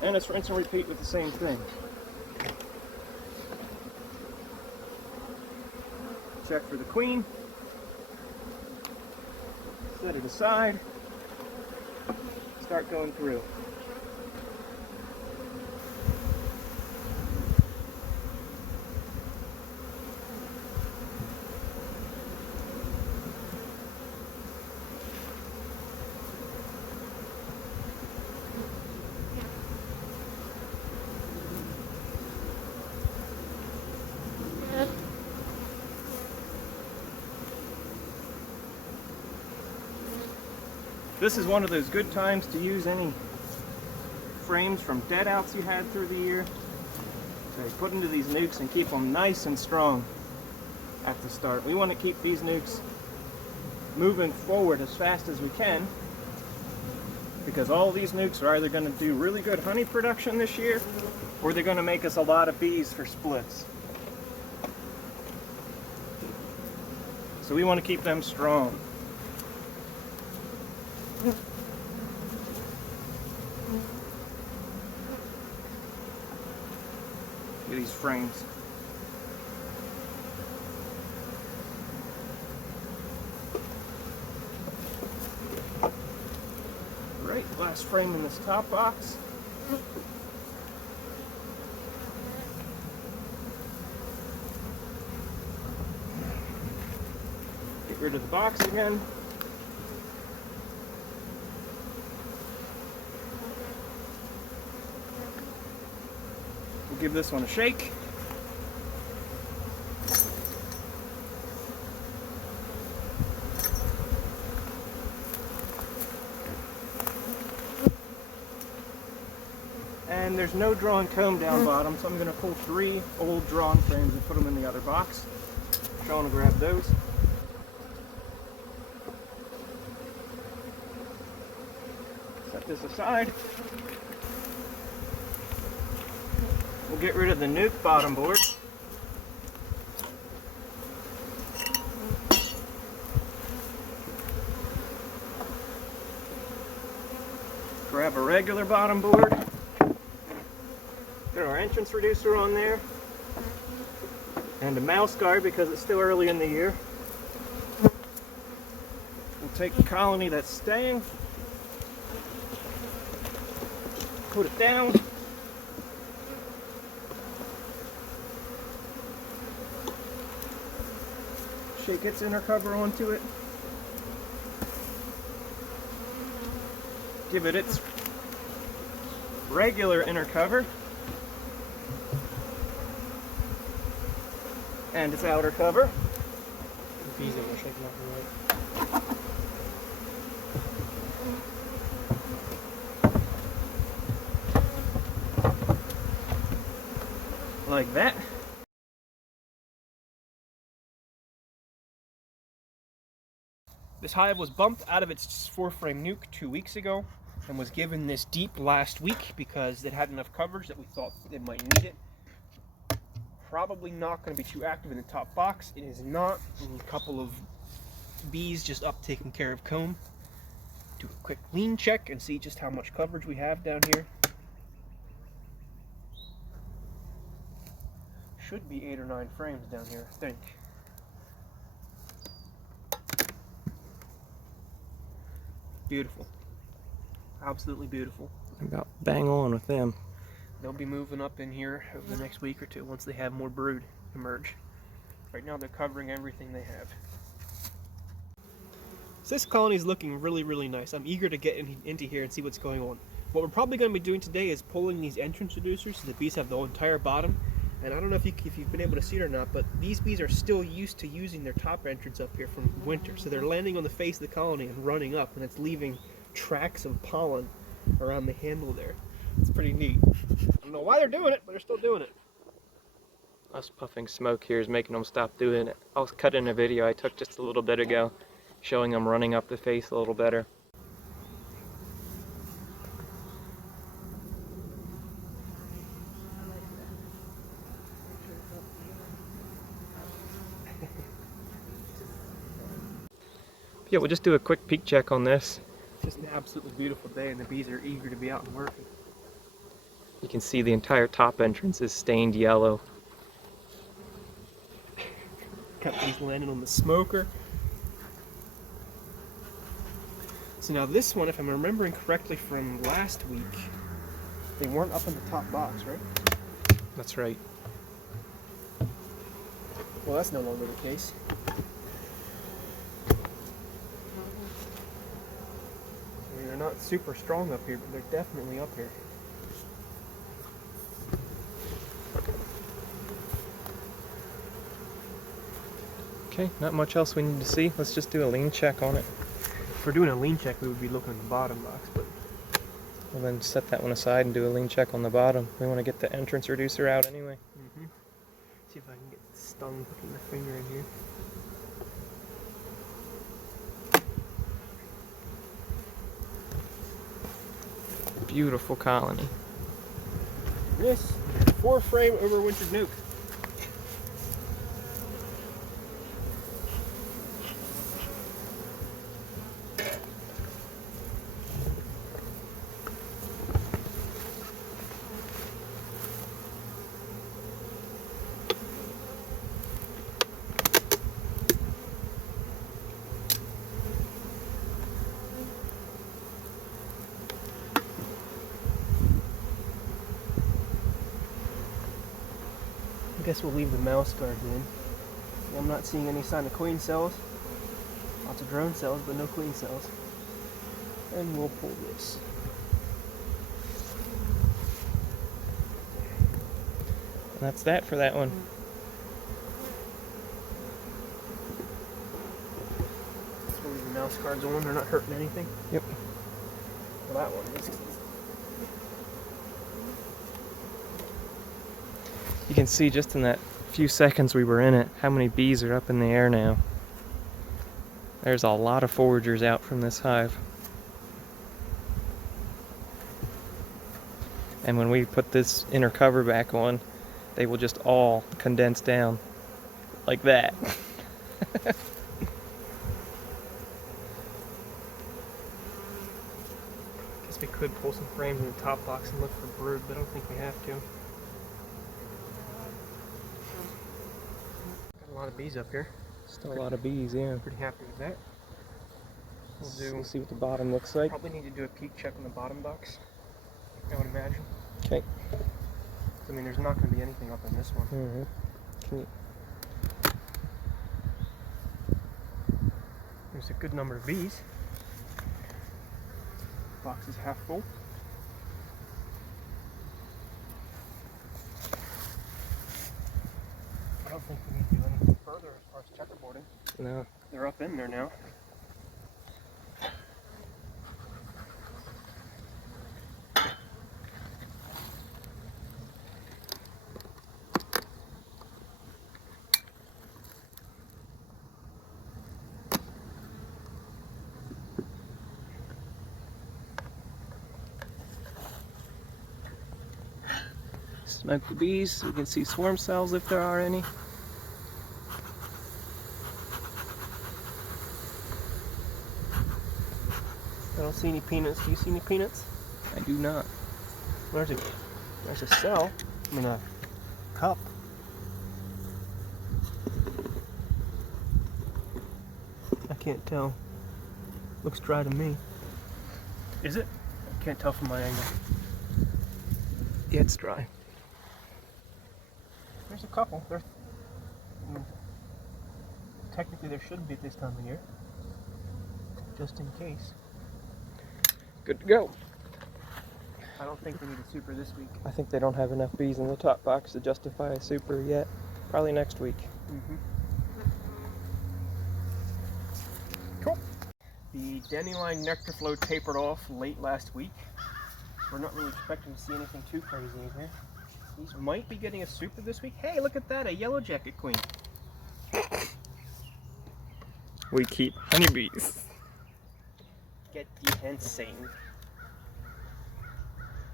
And let's rinse and repeat with the same thing. Check for the queen. Set it aside. Start going through. This is one of those good times to use any frames from dead outs you had through the year. So you put into these nukes and keep them nice and strong at the start. We want to keep these nukes moving forward as fast as we can, because all these nukes are either going to do really good honey production this year, or they're going to make us a lot of bees for splits. So we want to keep them strong. Look at these frames. Right, last frame in this top box. Get rid of the box again. We'll give this one a shake. And there's no drawn comb down bottom, so I'm going to pull 3 old drawn frames and put them in the other box. Sean will grab those. Set this aside. We'll get rid of the nuke bottom board. Grab a regular bottom board. Put our entrance reducer on there. And a mouse guard because it's still early in the year. We'll take the colony that's staying. Put it down. Shake its inner cover onto it. Give it its regular inner cover. And its outer cover. The bees that were shaking off the right. Like that. This hive was bumped out of its 4-frame nuke 2 weeks ago and was given this deep last week because it had enough coverage that we thought it might need it. Probably not going to be too active in the top box. It is not. A couple of bees just up taking care of comb. Do a quick lean check and see just how much coverage we have down here. Should be 8 or 9 frames down here, I think. Beautiful. Absolutely beautiful. About bang on with them. They'll be moving up in here over the next week or two once they have more brood emerge. Right now they're covering everything they have. So this colony is looking really, really nice. I'm eager to get into here and see what's going on. What we're probably going to be doing today is pulling these entrance reducers so the bees have the entire bottom. And I don't know if you've been able to see it or not, but these bees are still used to using their top entrance up here from winter. So they're landing on the face of the colony and running up, and it's leaving tracks of pollen around the handle there. It's pretty neat. I don't know why they're doing it, but they're still doing it. Us puffing smoke here is making them stop doing it. I was cutting a video I took just a little bit ago, showing them running up the face a little better. Yeah, we'll just do a quick peek check on this. It's just an absolutely beautiful day and the bees are eager to be out and working. You can see the entire top entrance is stained yellow. Got these landing on the smoker. So now this one, if I'm remembering correctly from last week, they weren't up in the top box, right? That's right. Well, that's no longer the case. I mean, they're not super strong up here, but they're definitely up here. Okay, not much else we need to see. Let's just do a lean check on it. If we're doing a lean check, we would be looking at the bottom box, but We'll then set that one aside and do a lean check on the bottom. We want to get the entrance reducer out anyway. see if I can get stung putting my finger in here. Beautiful colony. This 4-frame overwintered nuke. I guess we'll leave the mouse guards in. I'm not seeing any sign of queen cells. Lots of drone cells, but no queen cells. And we'll pull this. And that's that for that one. So we'll leave the mouse guards on. They're not hurting anything. Yep. Well, that one is. You can see just in that few seconds we were in it, how many bees are up in the air now. There's a lot of foragers out from this hive. And when we put this inner cover back on, they will just all condense down like that. Guess we could pull some frames in the top box and look for brood, but I don't think we have to. Got a lot of bees up here. Still a lot of bees, yeah. Pretty happy with that. We'll see what the bottom looks like. Probably need to do a peek check on the bottom box, I would imagine. Okay. I mean, there's not going to be anything up in this one. Can you... There's a good number of bees. Box is half full. I don't think we need to do anything further as far as checkerboarding. No. They're up in there now. Smoke the bees so we can see swarm cells if there are any. I don't see any peanuts. Do you see any peanuts? I do not. There's a cell. I mean a cup. I can't tell. Looks dry to me. Is it? I can't tell from my angle. Yeah, it's dry. There's a couple. Technically there should be at this time of year. Just in case. Good to go. I don't think we need a super this week. I think they don't have enough bees in the top box to justify a super yet. Probably next week. Cool. The dandelion nectar flow tapered off late last week. We're not really expecting to see anything too crazy in here. These might be getting a super this week. Hey, look at that, a yellow jacket queen. We keep honeybees. Get the insane.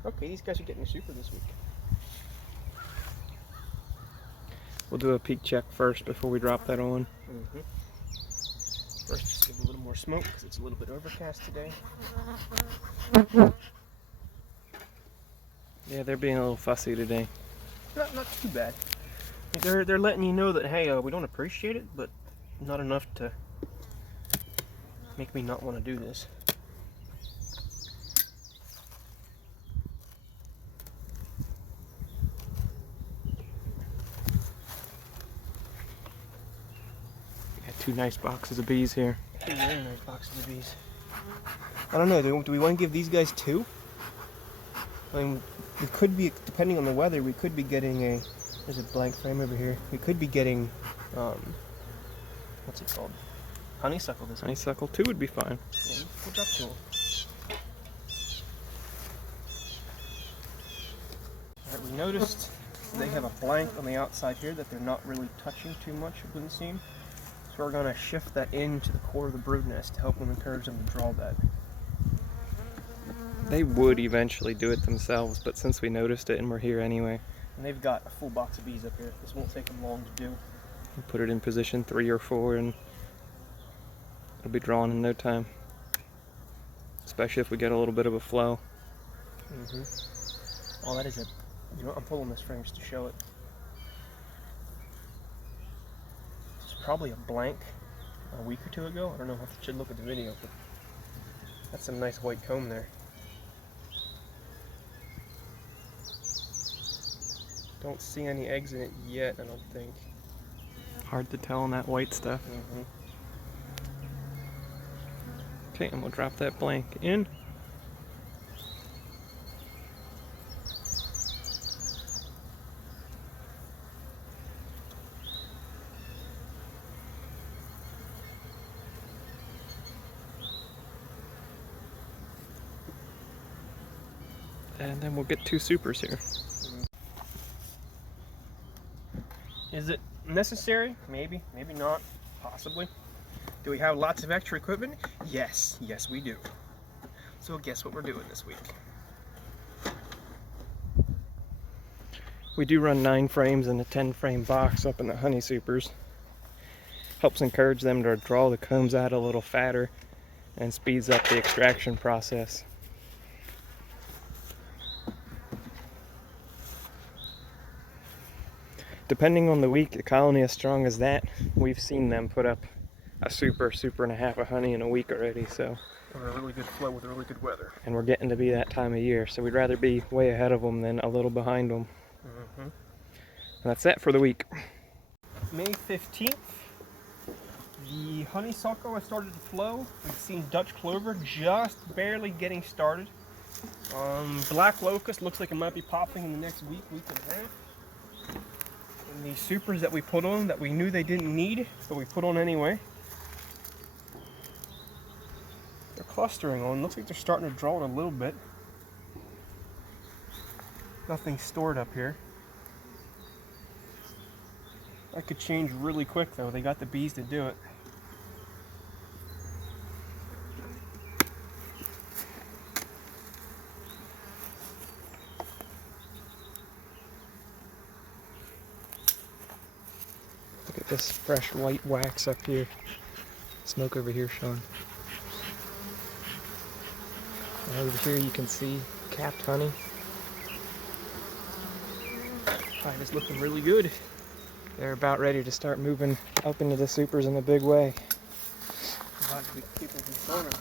Okay, these guys are getting a super this week. We'll do a peek check first before we drop that on. First, just give a little more smoke because it's a little bit overcast today. Yeah, they're being a little fussy today. Not too bad. They're letting you know that, hey, we don't appreciate it, but not enough to make me not want to do this. Got 2 nice boxes of bees here. 2 very nice boxes of bees. I don't know, do we want to give these guys 2? I mean, we could be, depending on the weather, we could be getting there's a blank frame over here. We could be getting, what's it called? Honeysuckle this week. Honeysuckle 2 would be fine. Yeah, we'll drop 2. Alright, we noticed they have a blank on the outside here that they're not really touching too much, it wouldn't seem. So we're going to shift that into the core of the brood nest to help them encourage them to draw that. They would eventually do it themselves, but since we noticed it and we're here anyway. And they've got a full box of bees up here. This won't take them long to do. We'll put it in position 3 or 4 and it'll be drawn in no time. Especially if we get a little bit of a flow. Oh, that is it. You know, I'm pulling this frame just to show it. This is probably a blank a week or 2 ago. I don't know. I should look at the video, but that's some nice white comb there. Don't see any eggs in it yet, I don't think. Hard to tell on that white stuff. Okay, and we'll drop that blank in. And then we'll get 2 supers here. Is it necessary? Maybe, maybe not, possibly. Do we have lots of extra equipment? Yes, yes we do. So guess what we're doing this week? We do run 9 frames in a 10 frame box up in the honey supers. Helps encourage them to draw the combs out a little fatter and speeds up the extraction process. Depending on the week, a colony as strong as that, we've seen them put up a super and a half of honey in a week already, so. With a really good flow with really good weather. And we're getting to be that time of year, so we'd rather be way ahead of them than a little behind them. And that's it for the week. May 15th, the honeysuckle has started to flow. We've seen Dutch clover just barely getting started. Black locust looks like it might be popping in the next week and a half. And the supers that we put on that we knew they didn't need, but we put on anyway. They're clustering on. Looks like they're starting to draw it a little bit. Nothing stored up here. That could change really quick though. They got the bees to do it. Look at this fresh white wax up here. Smoke over here showing. And over here you can see capped honey. Hive is looking really good. They're about ready to start moving up into the supers in a big way. About to be keeping some sun up.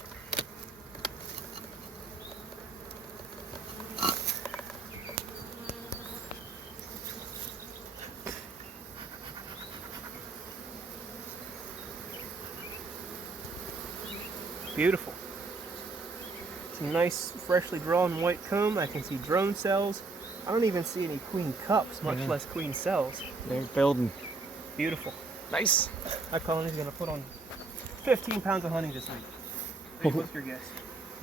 Beautiful. Some nice freshly drawn white comb. I can see drone cells. I don't even see any queen cups, much less queen cells. They're building. Beautiful. Nice. That colony's going to put on 15 pounds of honey this week. Hey, what's your guess?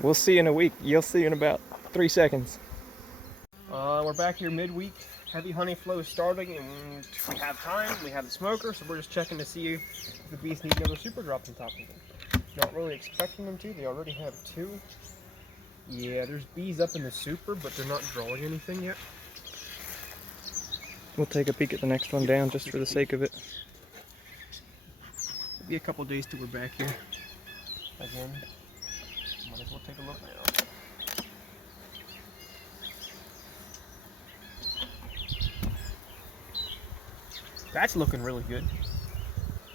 We'll see in a week. You'll see in about 3 seconds. We're back here midweek. Heavy honey flow is starting, and we have time. We have the smoker, so we're just checking to see if the bees need another super drop on top of them. Not really expecting them to. They already have 2. Yeah, there's bees up in the super, but they're not drawing anything yet. We'll take a peek at the next one down just for the sake of it. It'll be a couple days till we're back here again. Might as well take a look now. That's looking really good.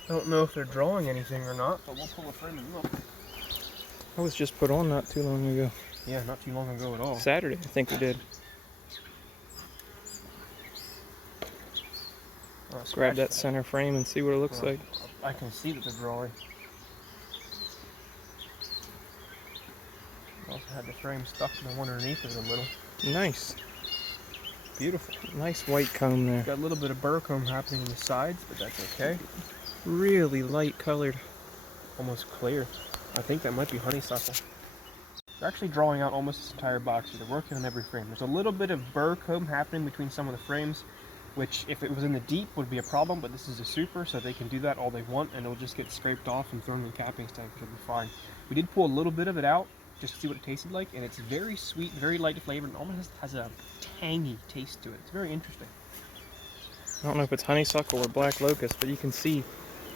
I don't know if they're drawing anything or not, but we'll pull a frame and look. I was just put on not too long ago. Yeah, not too long ago at all. Saturday, I think we did. Grab that center frame and see what it looks like. I can see that they're drawing. Also had the frame stuck to the one underneath it a little. Nice. Beautiful. Nice white comb there. Got a little bit of burr comb happening on the sides, but that's okay. Really light colored. Almost clear. I think that might be honeysuckle. They're actually drawing out almost this entire box. They're working on every frame. There's a little bit of burr comb happening between some of the frames, which if it was in the deep would be a problem, but this is a super, so they can do that all they want, and it'll just get scraped off and thrown in the capping tank, which will be fine. We did pull a little bit of it out, just to see what it tasted like, and it's very sweet, very light flavor, and almost has a tangy taste to it. It's very interesting. I don't know if it's honeysuckle or black locust, but you can see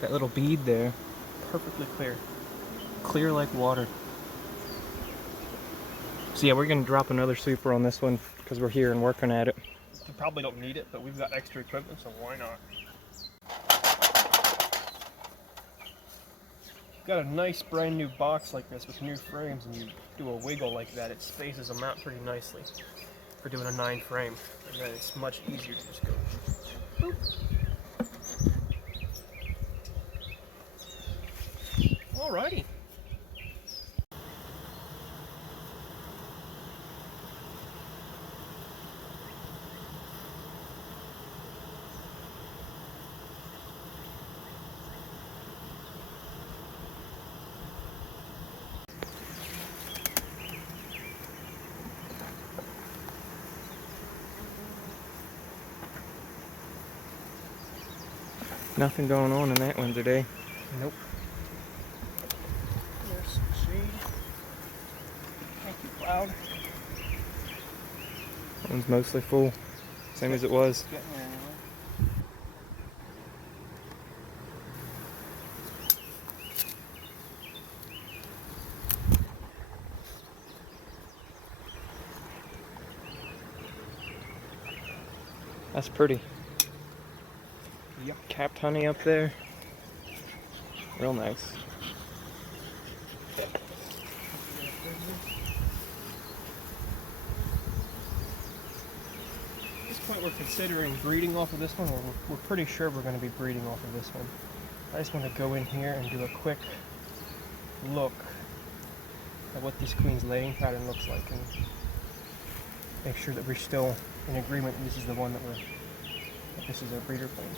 that little bead there. Perfectly clear. Clear like water. So yeah, we're going to drop another super on this one because we're here and working at it. We probably don't need it, but we've got extra equipment, so why not? Got a nice brand new box like this with new frames, and you do a wiggle like that, it spaces them out pretty nicely for doing a 9 frame, and then it's much easier to just go boop. Alrighty. Nothing going on in that one today. Nope. There's some shade. Thank you, Cloud. That one's mostly full, same as it was. Getting there anyway. That's pretty. Yep. Capped honey up there. Real nice. At this point we're considering breeding off of this one, or we're pretty sure we're going to be breeding off of this one. I just want to go in here and do a quick look at what this queen's laying pattern looks like and make sure that we're still in agreement that this is the one that this is our breeder queen,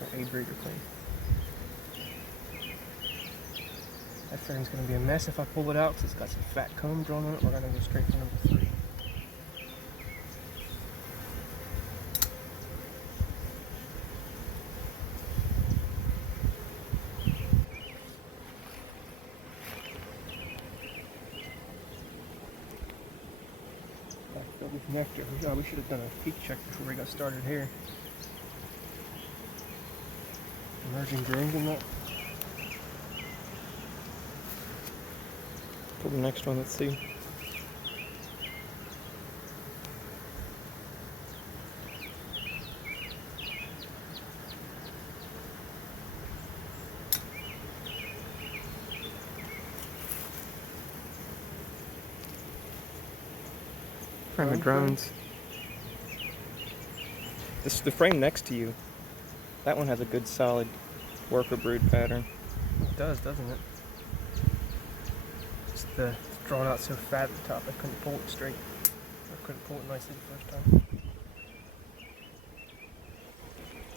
or a breeder queen. That frame's going to be a mess if I pull it out because it's got some fat comb drawn on it. We're going to go straight for number 3. Filled with nectar. We should have done a peak check before we got started here. Emerging drones in that. Pull the next one, let's see. Frame of drones. This is the frame next to you. That one has a good solid worker brood pattern. It does, doesn't it? It's drawn out so fat at the top I couldn't pull it straight. I couldn't pull it nicely the first time.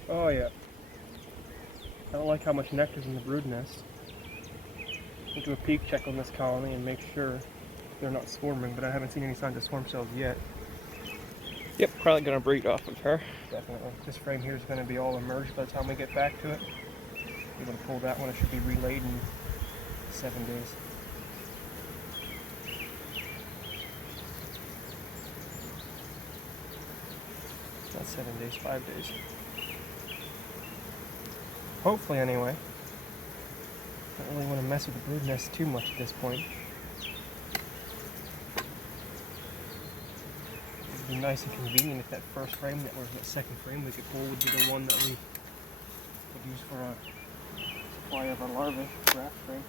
Oh yeah. I don't like how much nectar's in the brood nest. We'll do a peek check on this colony and make sure they're not swarming, but I haven't seen any signs of swarm cells yet. Yep, probably gonna breed off of her. Definitely. This frame here is going to be all emerged by the time we get back to it. We're going to pull that one. It should be relayed in 7 days. Not 7 days, 5 days. Hopefully, anyway. Don't really want to mess with the brood nest too much at this point. It'd be nice and convenient if that first frame that second frame we could pull would be the one that we could use for a supply of our larvae graft frame.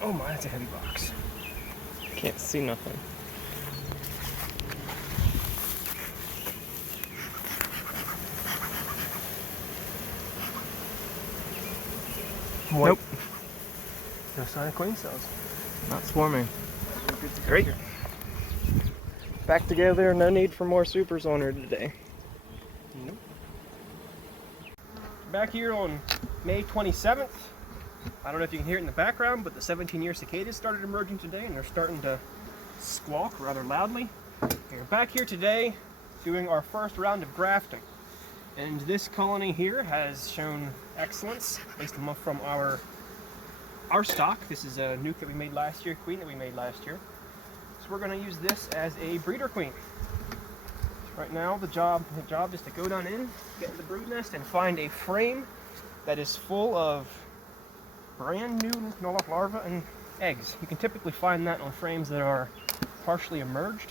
Oh my, that's a heavy box. Can't see nothing. White. Nope. No sign of queen cells. Not swarming. So good to go Great. here. Back together, no need for more supers on her today. Nope. Back here on May 27th. I don't know if you can hear it in the background, but the 17-year cicadas started emerging today, and they're starting to squawk rather loudly. We're back here today doing our first round of grafting. And this colony here has shown excellence, based from our stock. This is a nuke that we made last year, queen that we made last year. So we're going to use this as a breeder queen. Right now the job is to go down in, get in the brood nest, and find a frame that is full of brand new Norlock larvae and eggs. You can typically find that on frames that are partially emerged.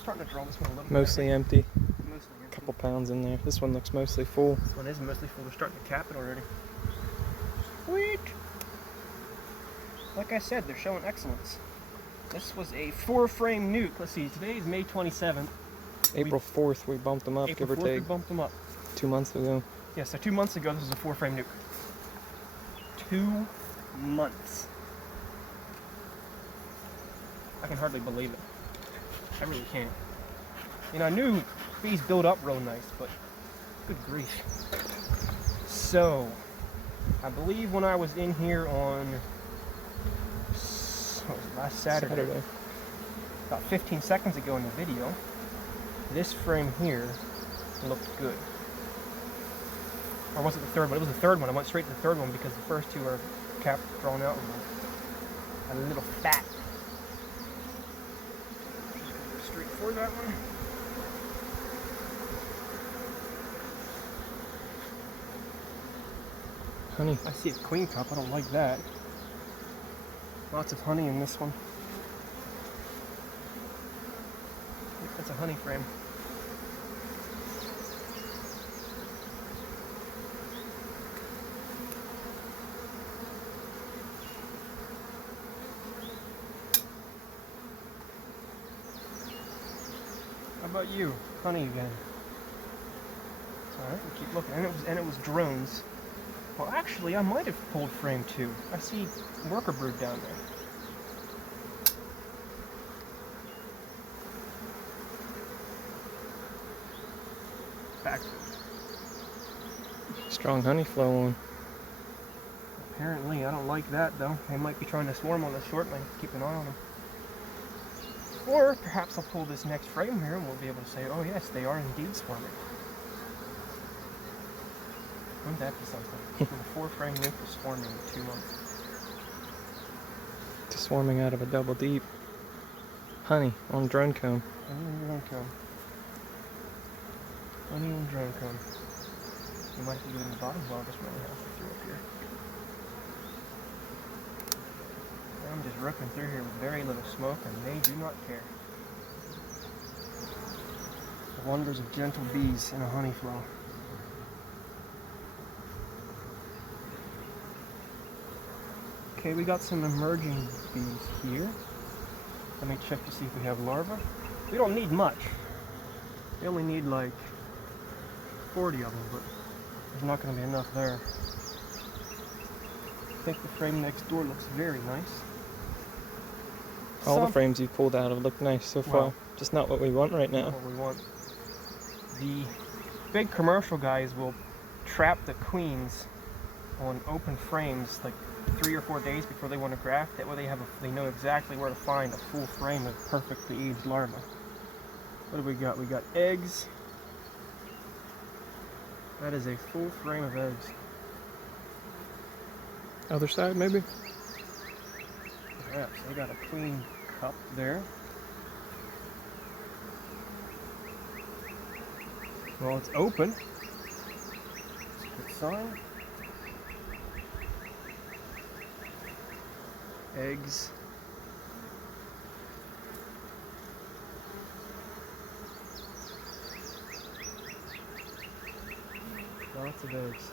Starting to draw this one a little Mostly bit. empty. Mostly empty. Couple pounds in there. This one looks mostly full. This one is mostly full. We're starting to cap it already. Sweet! Like I said, they're showing excellence. This was a 4-frame nuke. Let's see, today is May 27th. April 4th, we bumped them up, April give or 4th, we take. bumped them up. 2 months ago. Yeah, so 2 months ago, this was a 4-frame nuke. 2 months. I can hardly believe it. I really can't. You know, I knew bees build up real nice, but good grief. So, I believe when I was in here on last Saturday, about 15 seconds ago in the video, this frame here looked good. Or was it the third one? It was the third one. I went straight to the third one because the first two are capped, drawn out, and a little fat. Straight for that one. Honey. I see a queen cup. I don't like that. Lots of honey in this one. That's a honey frame. How about you? Honey again. Alright, we'll keep looking. And it was drones. Well, actually, I might have pulled frame 2. I see worker brood down there. Back. Strong honey flow on. Apparently, I don't like that though. They might be trying to swarm on the short length. Keep an eye on them. Or perhaps I'll pull this next frame here and we'll be able to say, oh yes, they are indeed swarming. Wouldn't that be something? A 4-frame nuke is swarming in 2 months. Just swarming out of a double deep. Honey on drone comb. Honey on drone comb. Honey on drone comb. You might be doing the bottom while this really halfway through up here. I'm just ripping through here with very little smoke and they do not care. The wonders of gentle bees in a honey flow. Okay, we got some emerging bees here. Let me check to see if we have larvae. We don't need much. We only need like 40 of them, but there's not going to be enough there. I think the frame next door looks very nice. All the frames you pulled out have looked nice so far. Well, just not what we want right now. Not what we want. The big commercial guys will trap the queens on open frames like 3 or 4 days before they want to graft. That way they know exactly where to find a full frame of perfectly aged larvae. What do we got? We got eggs. That is a full frame of eggs. Other side, maybe? Perhaps. I got a queen cup there. Well, it's open. It's a good sign. Eggs. Lots of eggs.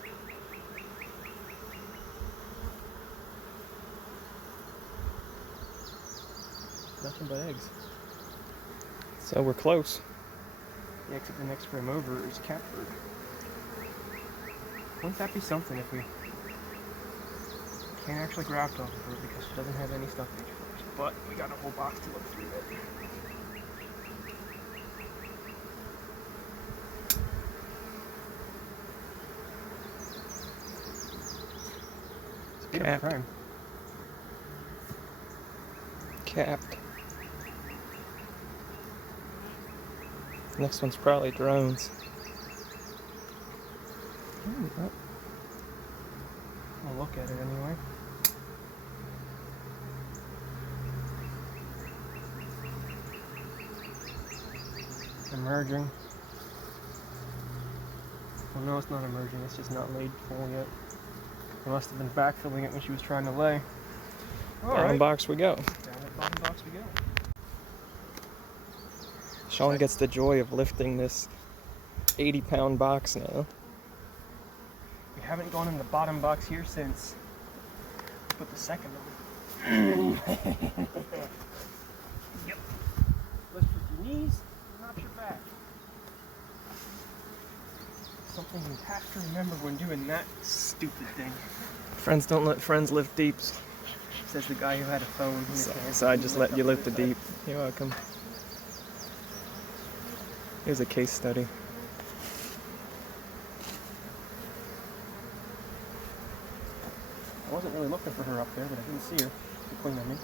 Nothing but eggs. So we're close. Yeah, except the next frame over is catbird. Wouldn't that be something if we can't actually graft off of her because she doesn't have any stuffed egg first, but we got a whole box to look through it. It's a beautiful Capped. frame. Capped. Next one's probably drones. I'll look at it anyway. Emerging. Well, no, it's not emerging. It's just not laid full yet. I must have been backfilling it when she was trying to lay. Bottom box we go. Down at bottom box we go. Sean gets the joy of lifting this 80-pound box now. We haven't gone in the bottom box here since we put the second one. Yep. Lift with your knees, not your back. Something you have to remember when doing that stupid thing. Friends don't let friends lift deeps. Says the guy who had a phone in his hand. So I just let you lift the deep. You're welcome. Here's a case study. I wasn't really looking for her up there, but I didn't see her. The Queen Reaning.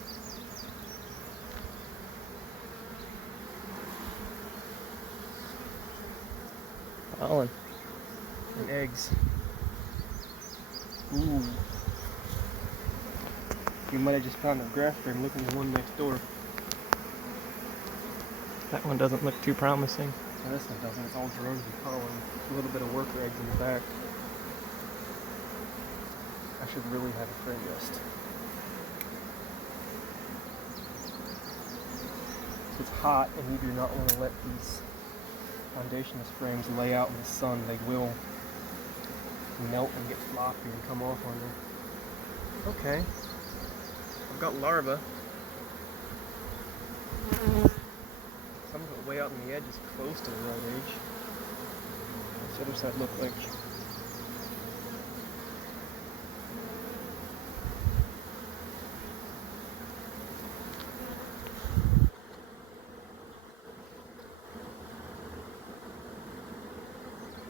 Pollen. And eggs. Ooh. You might have just found a graft frame looking at the one next door. That one doesn't look too promising. No, this one doesn't. It's all drones and pollen. A little bit of worker eggs in the back. I should really have a frame list. It's hot and you do not want to let these foundationless frames lay out in the sun. They will melt and get floppy and come off on you. Okay. I've got larvae. Some of it way out on the edge is close to the right age. What's the other side look like?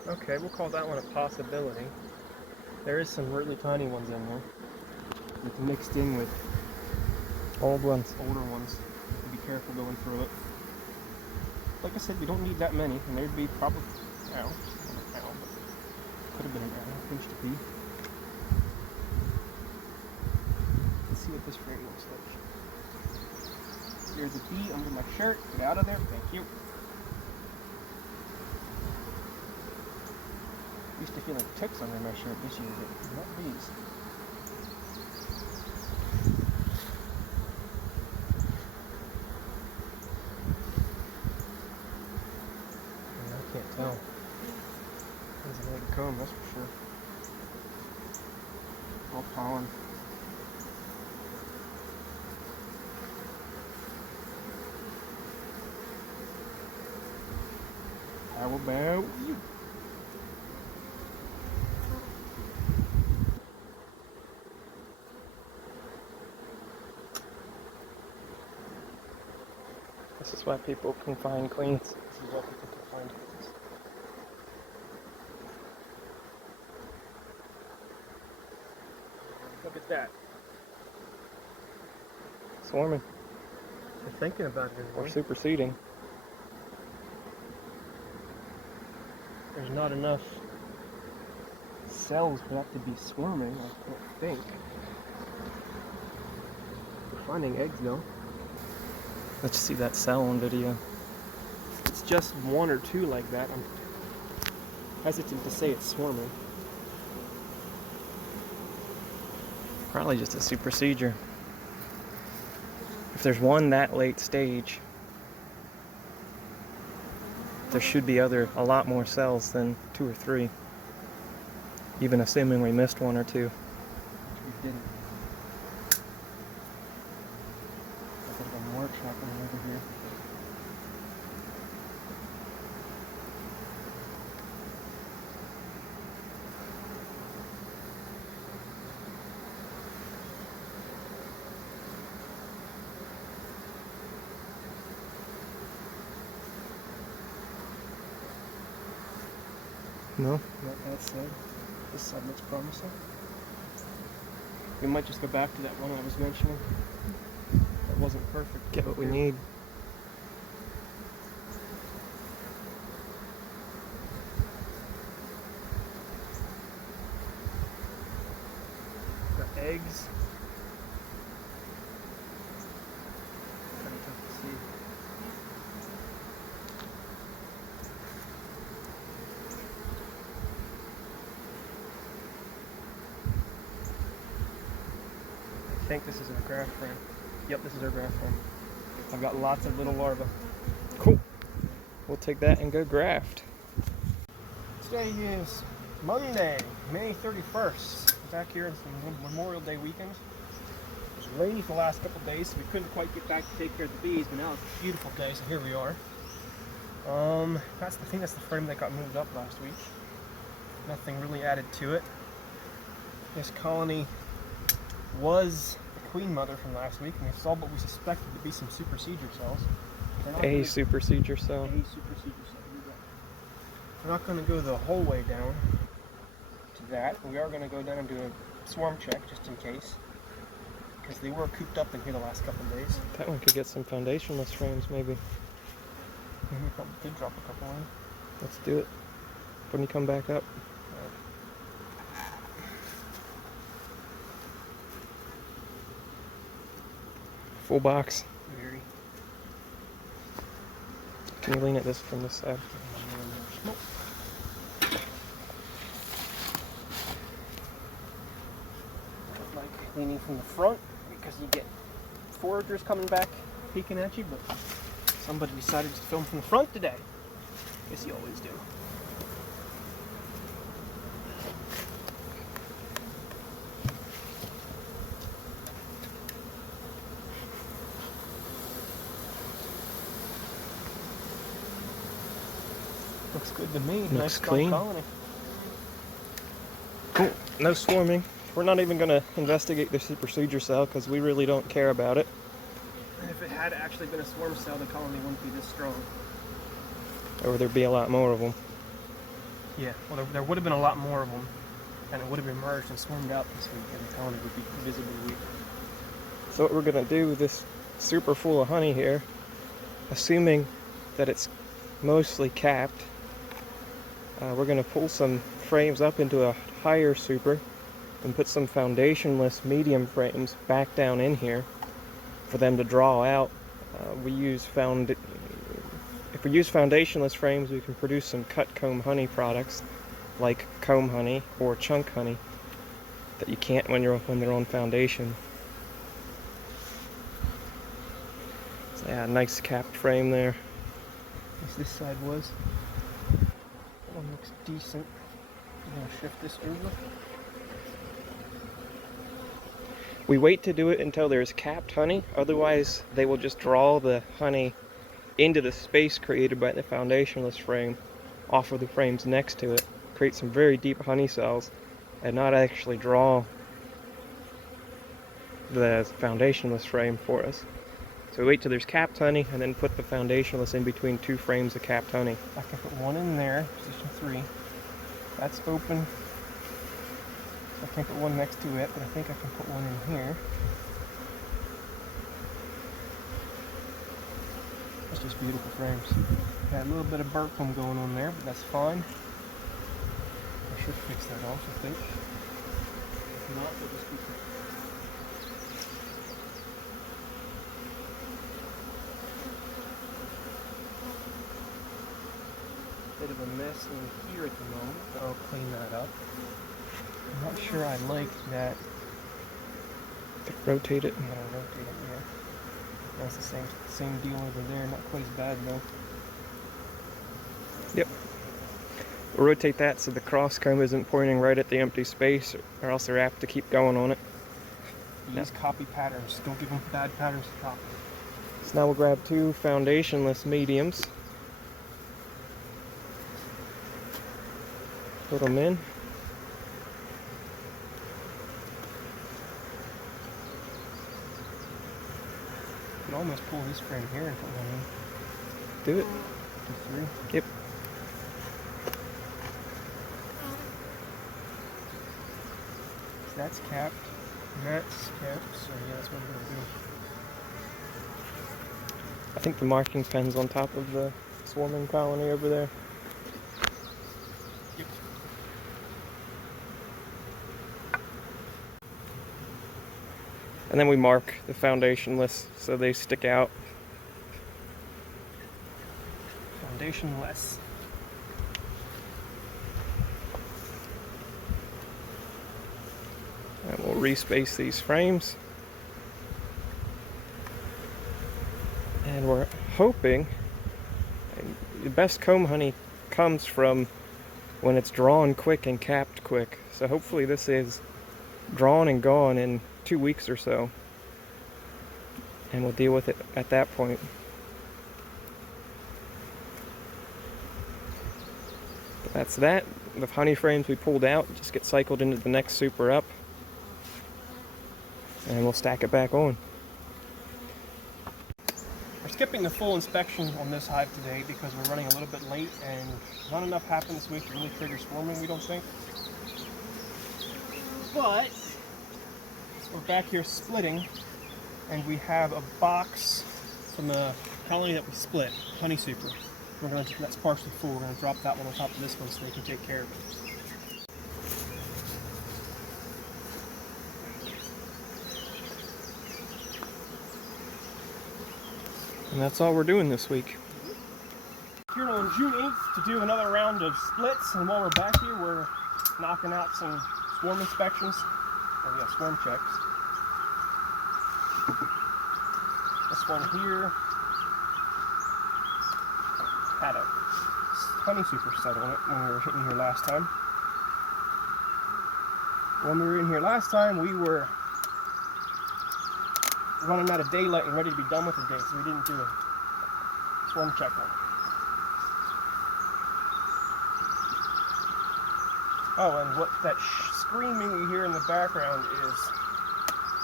Okay, we'll call that one a possibility. There is some really tiny ones in there. It's mixed in with Old ones. older ones. So be careful going through it. Like I said, we don't need that many, and there'd be probably, not a pound, but could have been an pinch to be. Let's see what this frame looks like. There's a bee under my shirt. Get out of there. Thank you. Used to feel like ticks under my shirt. This year, but not bees. I can't tell. There's a leg comb, that's for sure. All pollen. How about you? This is why people can find queens. This is what people can find. Look at that. Swarming. They're thinking about it Or anyway. superseding. There's not enough cells for that to be swarming, I don't think. We're finding eggs though. Let's see that cell on video. It's just one or two like that. I'm hesitant to say it's swarming. Probably just a supersedure. If there's one that late stage, there should be a lot more cells than 2 or 3. Even assuming we missed 1 or 2. We didn't. A bit of a march happening over here. No? Not that side. This side looks promising. We might just go back to that one I was mentioning. That wasn't perfect. Get what we need. The eggs. Kind of tough to see. I think this is our graft frame. Yep, this is our graft frame. I've got lots of little larvae. Cool. We'll take that and go graft. Today is Monday, May 31st. We're back here in Memorial Day weekend. It was rainy for the last couple of days, so we couldn't quite get back to take care of the bees, but now it's a beautiful day, so here we are. I think that's the frame that got moved up last week. Nothing really added to it. This colony was the queen mother from last week, and we saw what we suspected to be some supersedure cells. A supersedure cell. A supersedure cell. We're not going to go the whole way down to that. We are going to go down and do a swarm check just in case, because they were cooped up in here the last couple of days. That one could get some foundationless frames, maybe. We probably could drop a couple in. Let's do it. When you come back up. Full box. Very. Can you lean at this from this side? Like leaning from the front because you get foragers coming back peeking at you, but somebody decided to film from the front today. Guess you always do. Looks good to me. Looks Nice clean. colony. Cool. No swarming. We're not even going to investigate the supersedure cell because we really don't care about it. And if it had actually been a swarm cell, the colony wouldn't be this strong. Or there'd be a lot more of them. Yeah, well, there would have been a lot more of them, and it would have emerged and swarmed out this week, and the colony would be visibly weak. So what we're going to do with this super full of honey here, assuming that it's mostly capped, we're going to pull some frames up into a higher super and put some foundationless medium frames back down in here for them to draw out. If we use foundationless frames, we can produce some cut comb honey products like comb honey or chunk honey that you can't when they're on foundation. So yeah, nice capped frame there. As this side was. That one looks decent. I'm going to shift this over. We wait to do it until there's capped honey, otherwise they will just draw the honey into the space created by the foundationless frame off of the frames next to it, create some very deep honey cells, and not actually draw the foundationless frame for us. So we wait till there's capped honey and then put the foundationless in between 2 frames of capped honey. I can put one in there, position 3. That's open. I can't put one next to it, but I think I can put one in here. That's just beautiful frames. Got a little bit of burp comb going on there, but that's fine. I should fix that off, I think. If not, we'll just keep it. Bit of a mess in here at the moment, but I'll clean that up. I'm not sure I like that. Rotate it. I'm going to rotate it here. That's the same deal over there. Not quite as bad though. Yep. We'll rotate that so the cross comb isn't pointing right at the empty space, or else they're apt to keep going on it. Use copy patterns. Don't give them bad patterns to copy. So now we'll grab 2 foundationless mediums. Put them in. You can almost pull this frame here and put one in. Do it. Do 3. Yep. So that's capped. And that's capped. So yeah, that's what we're gonna do. I think the marking pen's on top of the swarming colony over there. Yep. And then we mark the foundationless so they stick out. Foundationless. And we'll respace these frames. And we're hoping the best comb honey comes from when it's drawn quick and capped quick. So hopefully this is drawn and gone in 2 weeks or so. And we'll deal with it at that point. But that's that. The honey frames we pulled out just get cycled into the next super up. And we'll stack it back on. We're skipping the full inspection on this hive today because we're running a little bit late and not enough happened this week to really trigger swarming, we don't think. But we're back here splitting, and we have a box from the colony that we split, honey super. That's partially full. We're going to drop that one on top of this one so they can take care of it. And that's all we're doing this week. Here on June 8th to do another round of splits, and while we're back here, we're knocking out some swarm inspections. Oh yeah, swarm checks. This one here had a honey super set on it when we were in here last time. When we were in here last time, we were running out of daylight and ready to be done with the day, so we didn't do a swarm check on it. Oh, and what that screaming you hear in the background is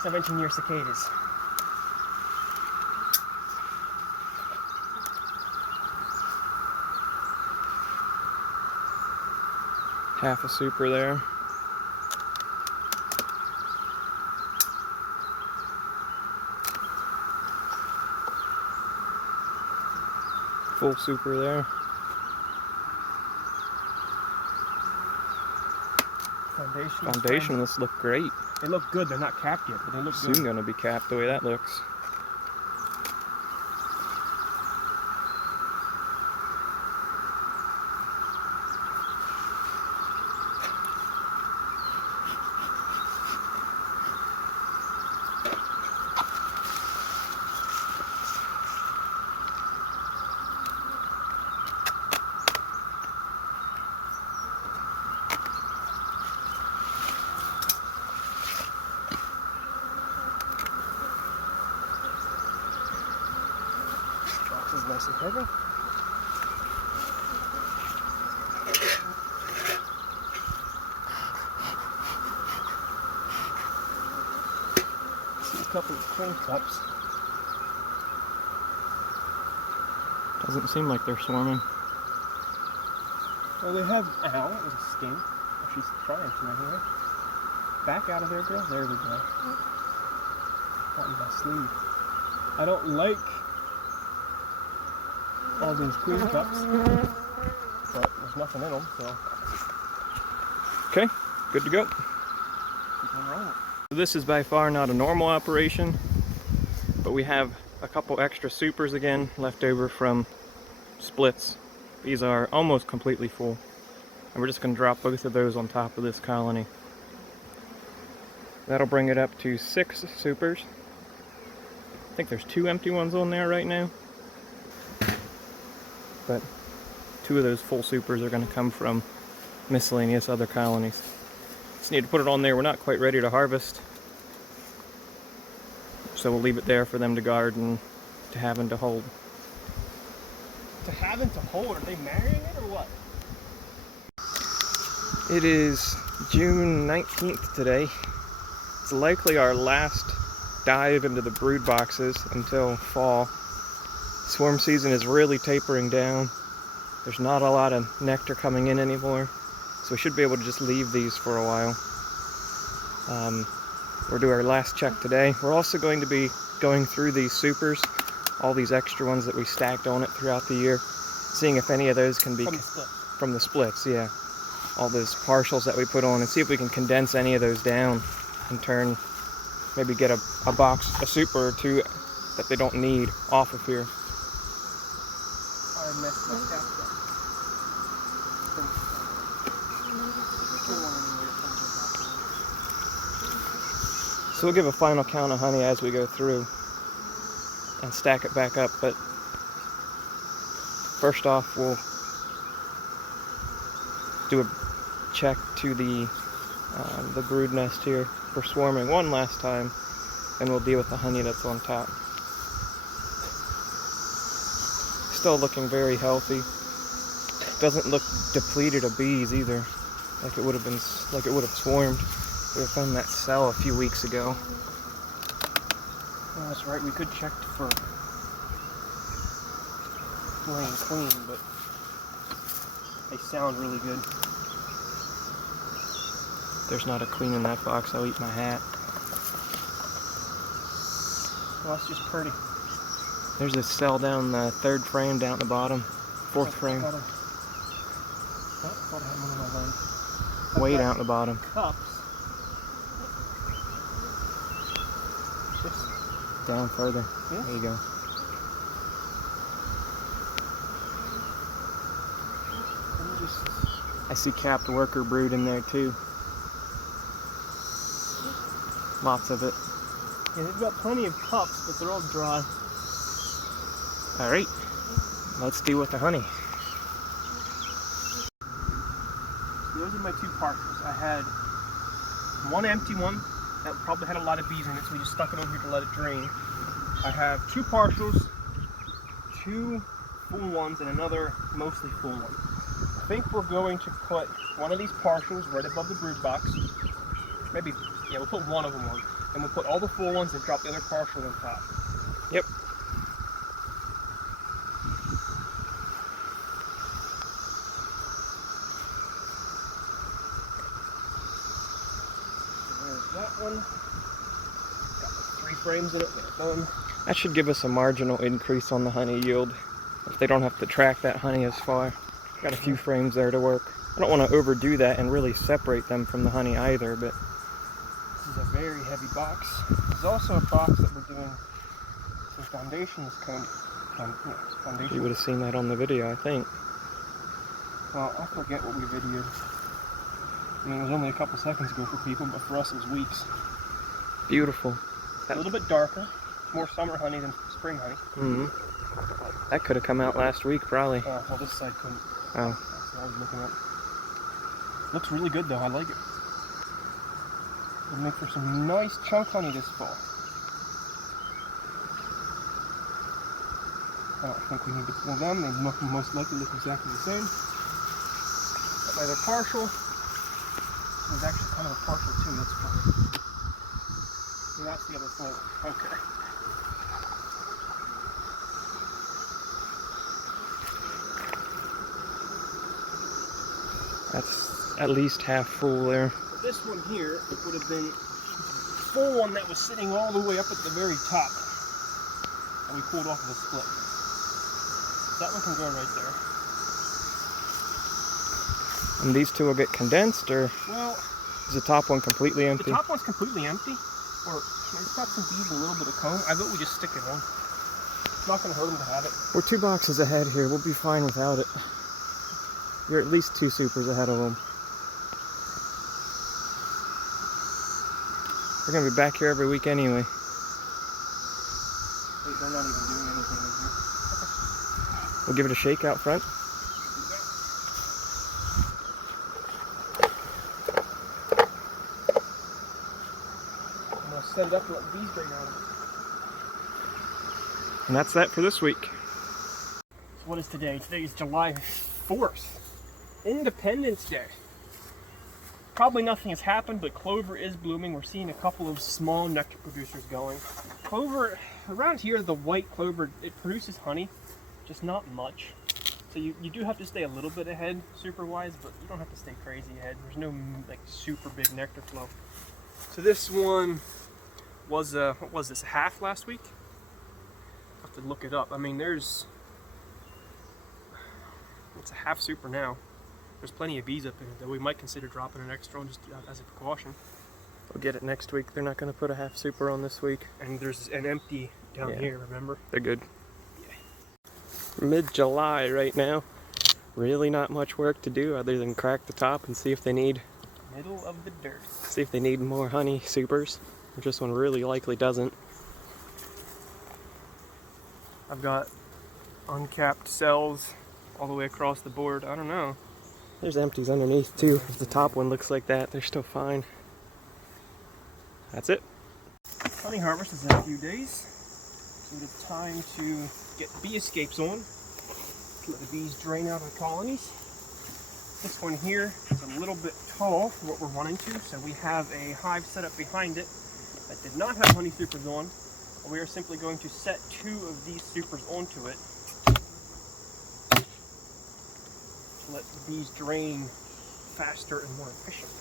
17-year cicadas. Half a super there. Full super there. Foundationless look great. They look good. They're not capped yet, but they look good. Soon gonna be capped the way that looks. This is nice and heavy. See a couple of queen cups. Doesn't seem like they're swarming. Well, they have. Ow, that was a sting. Oh, she's trying to anyway. Back out of there, girl. There we go. Not in my sleeve. I don't like all those queen cups, but there's nothing in them, so Okay, good to go. keep on rolling. So this is by far not a normal operation, but we have a couple extra supers again left over from splits. These are almost completely full, and we're just going to drop both of those on top of this colony. That'll bring it up to 6 supers. I think there's 2 empty ones on there right now. But 2 of those full supers are going to come from miscellaneous other colonies. Just need to put it on there. We're not quite ready to harvest, so we'll leave it there for them to guard and to have and to hold. To have and to hold? Are they marrying it or what? It is June 19th today. It's likely our last dive into the brood boxes until fall. Swarm season is really tapering down. There's not a lot of nectar coming in anymore, so we should be able to just leave these for a while. We'll do our last check today. We're also going to be going through these supers, all these extra ones that we stacked on it throughout the year, seeing if any of those can be from the splits, yeah. All those partials that we put on, and see if we can condense any of those down and turn, maybe get a super or 2 that they don't need off of here. I messed up. So we'll give a final count of honey as we go through and stack it back up, but first off we'll do a check to the brood nest here for swarming one last time, and we'll deal with the honey that's on top. Still looking very healthy. Doesn't look depleted of bees either, like it would have been, like it would have swarmed. We found that cell a few weeks ago. Oh, that's right. We could check for Queen, but they sound really good. There's not a queen in that box. I'll eat my hat. Well, that's just pretty. There's a cell down the 3rd frame, down at the bottom, 4th frame. Way down at the bottom. Cups. Down further. Yeah. There you go. I see capped worker brood in there too. Lots of it. Yeah, they've got plenty of cups, but they're all dry. Alright, let's deal with the honey. Those are my 2 partials. I had one empty one that probably had a lot of bees in it, so we just stuck it over here to let it drain. I have 2 partials, 2 full ones, and another mostly full one. I think we're going to put one of these partials right above the brood box. Maybe, yeah, we'll put one of them on. And we'll put all the full ones and drop the other partial on top. Yep. That one. Got 3 frames in it. Done. That should give us a marginal increase on the honey yield if they don't have to track that honey as far. Got a few frames there to work. I don't want to overdo that and really separate them from the honey either, but this is a very heavy box. There's also a box that we're doing some foundations foundation. you would have seen that on the video, I think. Well, I forget what we videoed. I mean, it was only a couple seconds ago for people, but for us it was weeks. Beautiful. A little bit darker, more summer honey than spring honey. Mm-hmm. That could have come out last week, probably. Oh, well, this side couldn't. Oh. That's what I was looking at. Looks really good though, I like it. It'll make for some nice chunk honey this fall. I don't think we need to pull them, they most likely look exactly the same. Got my other partial. There's actually kind of a partial too, that's funny. And that's the other full. Okay. That's at least half full there. This one here would have been full one that was sitting all the way up at the very top. And we pulled off of the split. That one can go right there. And these 2 will get condensed, or Well, is the top one completely empty? the top one's completely empty. Or it's got some bees and a little bit of comb. I vote we just stick it on. It's not going to hurt them to have it. We're 2 boxes ahead here. We'll be fine without it. You're at least 2 supers ahead of them. We're going to be back here every week anyway. We're not even doing anything in here. We'll give it a shake out front. I'm gonna set it up and let the bees drain out of it. And that's that for this week. So what is today? Today is July 4th. Independence Day. Probably nothing has happened, but clover is blooming. We're seeing a couple of small nectar producers going. Clover, around here, the white clover, it produces honey, just not much. So you do have to stay a little bit ahead, super-wise, but you don't have to stay crazy ahead. There's no like super big nectar flow. So this one was, what was this, a half last week? I'll have to look it up. I mean, it's a half super now. There's plenty of bees up in it that we might consider dropping an extra one just as a precaution. We'll get it next week. They're not going to put a half super on this week. And there's an empty down here, remember? They're good. Mid-July right now. Really not much work to do other than crack the top and see if they need Middle of the dirt. see if they need more honey supers, which this one really likely doesn't. I've got uncapped cells all the way across the board. I don't know. There's empties underneath too. If the top one looks like that, they're still fine. That's it. Honey harvest is in a few days. So it is time to get bee escapes on. Let the bees drain out of the colonies. This one here is a little bit tall for what we're wanting to, so we have a hive set up behind it that did not have honey supers on. We are simply going to set 2 of these supers onto it to let the bees drain faster and more efficiently.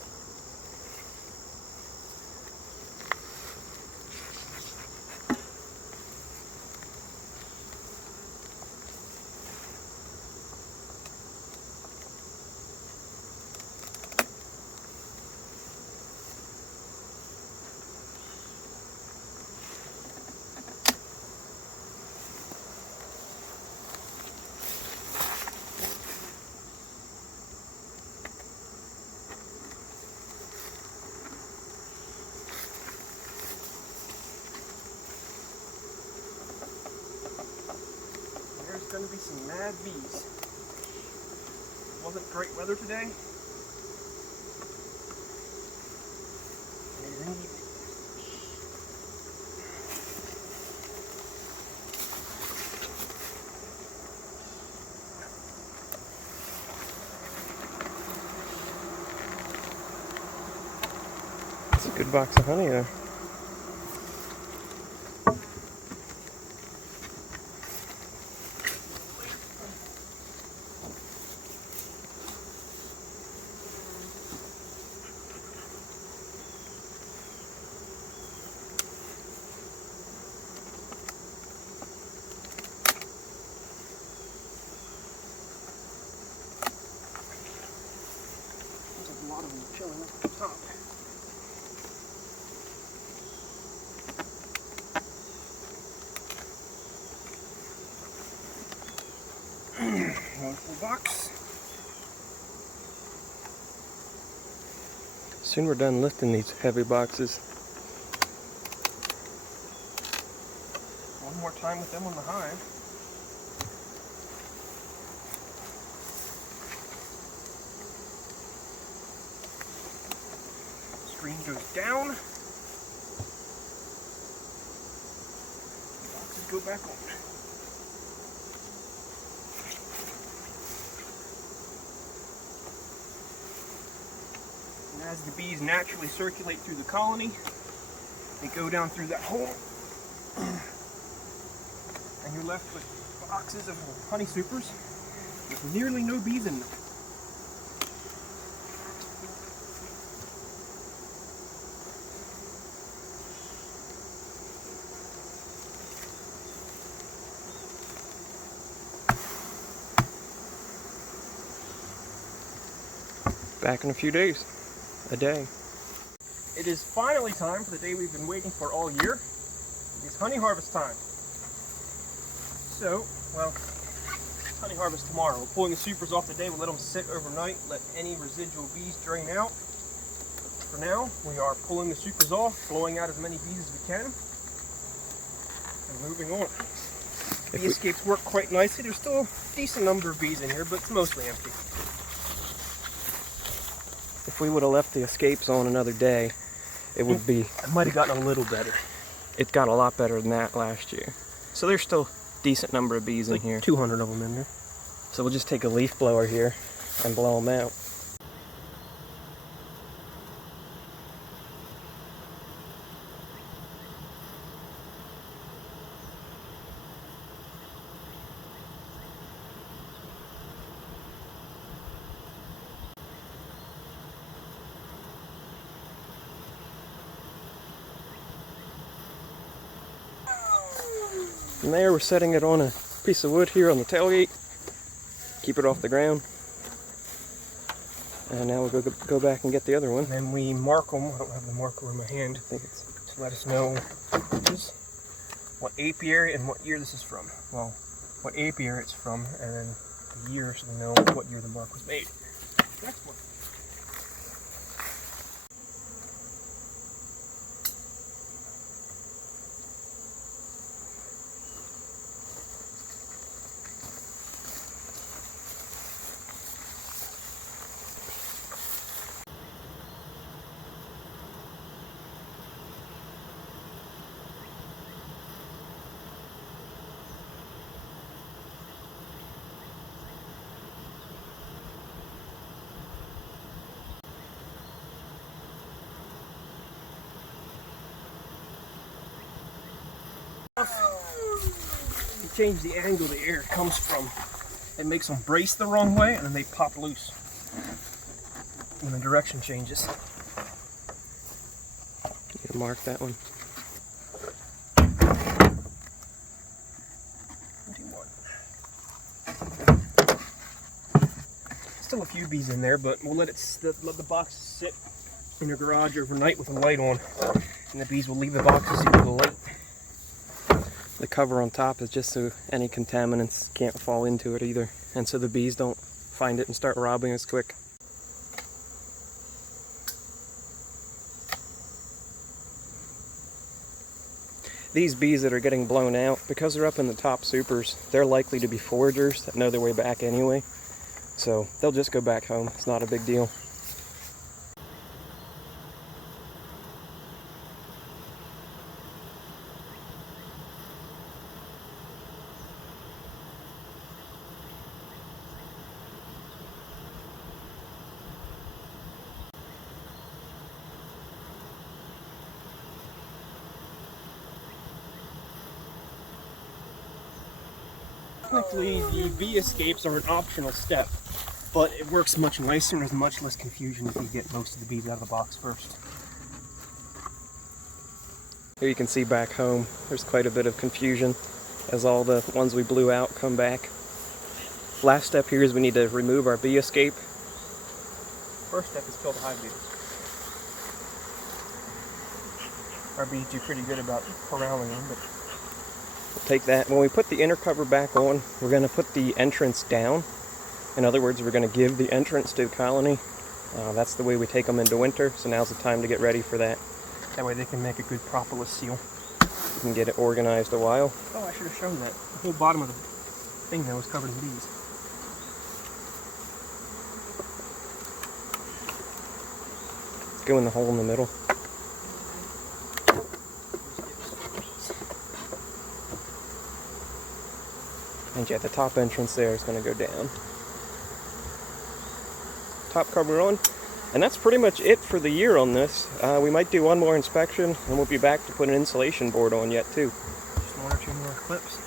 There's going to be some mad bees. Wasn't great weather today. And in the evening. It's a good box of honey there. There's a lot of them chilling up at the top. One full box. Soon we're done lifting these heavy boxes. One more time with them on the hive. Screen goes down. Boxes go back on. And as the bees naturally circulate through the colony, they go down through that hole. And you're left with boxes of honey supers with nearly no bees in them. Back in a few days. A day. It is finally time for the day we've been waiting for all year. It is honey harvest time. So, well, honey harvest tomorrow. We're pulling the supers off today. We'll let them sit overnight, let any residual bees drain out. For now, we are pulling the supers off, blowing out as many bees as we can, and moving on. The escapes work quite nicely. There's still a decent number of bees in here, but it's mostly empty. If we would have left the escapes on another day, it would be... It might have gotten a little better. It got a lot better than that last year. So there's still a decent number of bees in here. 200 of them in there. So we'll just take a leaf blower here and blow them out. And there, we're setting it on a piece of wood here on the tailgate. Keep it off the ground. And now we'll go back and get the other one. And then we mark them. I don't have the marker in my hand. I think it's... To let us know what apiary and what year this is from. Well, what apiary it's from, and then the year so they know what year the mark was made. Next one. You change the angle the air comes from. It makes them brace the wrong way, and then they pop loose when the direction changes. You mark that one. 21. Still a few bees in there, but we'll let the boxes sit in your garage overnight with a light on, and the bees will leave the boxes in the light. The cover on top is just so any contaminants can't fall into it either, and so the bees don't find it and start robbing us quick. These bees that are getting blown out, because they're up in the top supers, they're likely to be foragers that know their way back anyway, so they'll just go back home. It's not a big deal. Technically, the bee escapes are an optional step, but it works much nicer and there's much less confusion if you get most of the bees out of the box first. Here you can see back home, there's quite a bit of confusion as all the ones we blew out come back. Last step here is we need to remove our bee escape. First step is kill the hive beetles. Our bees do pretty good about corralling them, but We'll take that. When we put the inner cover back on, we're going to put the entrance down. In other words, we're going to give the entrance to the colony. That's the way we take them into winter, so now's the time to get ready for that. That way they can make a good propolis seal. We can get it organized a while. Oh, I should have shown that. The whole bottom of the thing there was covered in bees. Go in the hole in the middle. And yeah, the top entrance there is going to go down. Top cover on. And that's pretty much it for the year on this. We might do one more inspection, and we'll be back to put an insulation board on yet too. Just one or two more clips.